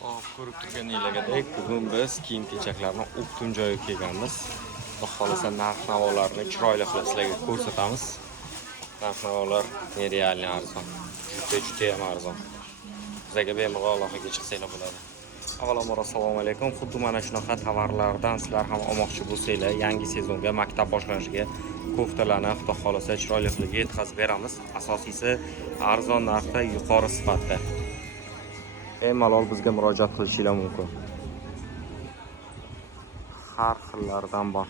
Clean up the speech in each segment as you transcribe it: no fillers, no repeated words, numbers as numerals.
Hop, ko'rib turganinglardek, bugun biz kiyim-kechaklarni Optum joyiga kelganmiz. Xudo xolasa narx-navolarni chiroyli qilib sizlarga ko'rsatamiz. Narx-navolar nerealniy arzon. Juda ham arzon. Bizlarga bemalol aloqaga chiqsanglar bo'ladi. Avvalambor assalomu alaykum. Xuddi mana shunaqa tovarlardan sizlar ham olmoqchi bo'lsanglar, yangi sezonga, maktab boshlanishiga koftalarni Xudo xolasa chiroyli qilib yetkazib beramiz. Asosiysi arzon narxda, yuqori sifatda. Bemalol bizga murojaat qilishingiz mumkin. Har xillaridan bor.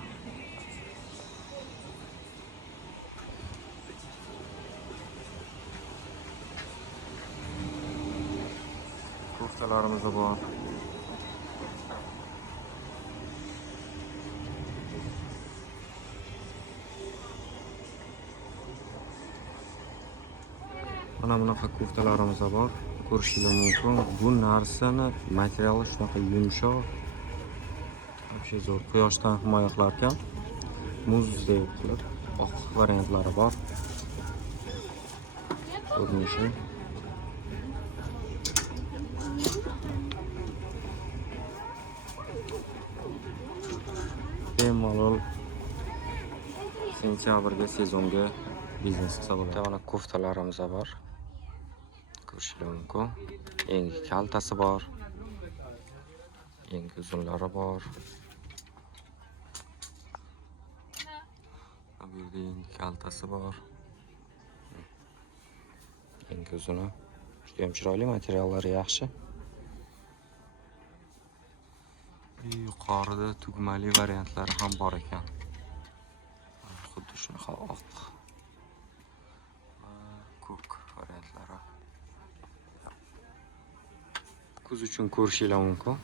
Koftalarimiz bor. Mana bunaqa koftalarimiz bor. Ko'rishingiz mumkin. Bu narsani materiali shunaqa yumshoq, вообще zo'r. Quyoshdan himoya qilar ekan. Muzdek qilib oq variantlari bor. Ko'rinishi. Bemalol sentyabrga sezonga biznes qilsa bo'ladi. Mana koftalarimiz bor. Ko'rishingiz mumkin. Yangi kaltasi bor. Yangi uzunlari bor. Bu yerda yangi kaltasi bor. Yangi uzuni. Juda ham chiroyli, materiallari yaxshi. Yuqorida tugmali variantlari ham bor ekan. Xuddi shunaqa oq va ko'k variantlari. Kuz uchun ko'rishingiz mumkin.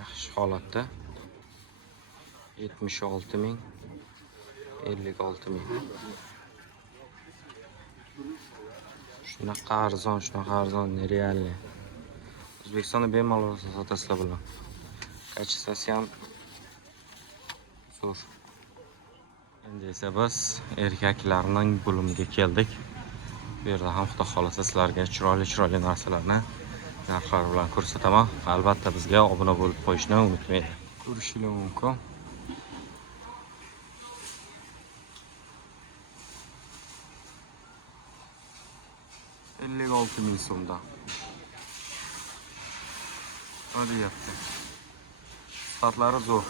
Yaxshi holatda. 76 ming, 56 ming. Shunaqa arzon, nerealniy. O'zbekistonda bemalol sotasizlar bular. Kachествоsi ham zo'r. Endi esa biz erkaklarning bo'limiga keldik. Bu yerda ham Xudo xolasa sizlarga chiroyli narsalarni narxlar bilan ko'rsataman. Albatta bizga obuna bo'lib qo'yishni unutmang. Ko'rishingiz mumkin. $56,000 so'mdan. Olyapti. Sifatlari zo'r.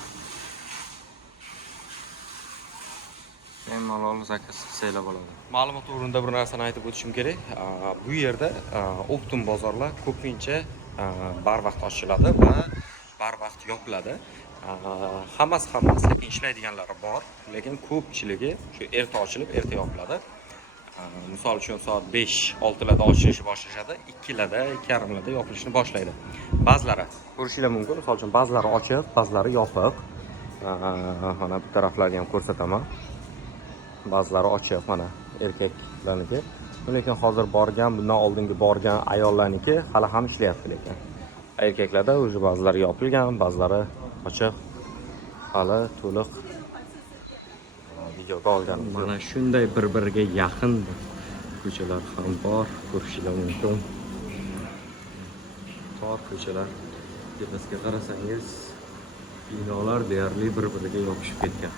Bemalol zakaz qilsanglar bo'ladi. Ma'lumot o'rnida bir narsani aytib o'tishim kerak. Bu yerda Optum bozorlar ko'pincha barvaqt ochiladi va barvaqt yopiladi. Hammasi lekin ishlaydiganlari bor, lekin ko'pchiligi shu erta ochilib, erta yopiladi. Misol uchun soat 5-6 larda ochilishni boshlashadi, 2 larda, 2:30 larda yopilishni boshlaydi. Ba'zilari ko'rishingiz mumkin, misol uchun ba'zilari ochiq, ba'zilari yopiq. Mana bu taraflarga ham ko'rsataman. Ba'zilari ochiq, mana erkaklarniki. Lekin hozir borgan, bundan oldingi borgan ayollarniki hali ham ishlayapti lekin. Erkaklarda o'zi ba'zilari yopilgan, ba'zilari ochiq. Hali to'liq videoga olgan. Mana shunday bir-biriga yaqin ko'chalar ham bor, ko'rishingiz mumkin. Tor ko'chalar. Tepasiga qarasangiz, binolar deyarli bir-biriga yopishib ketgan.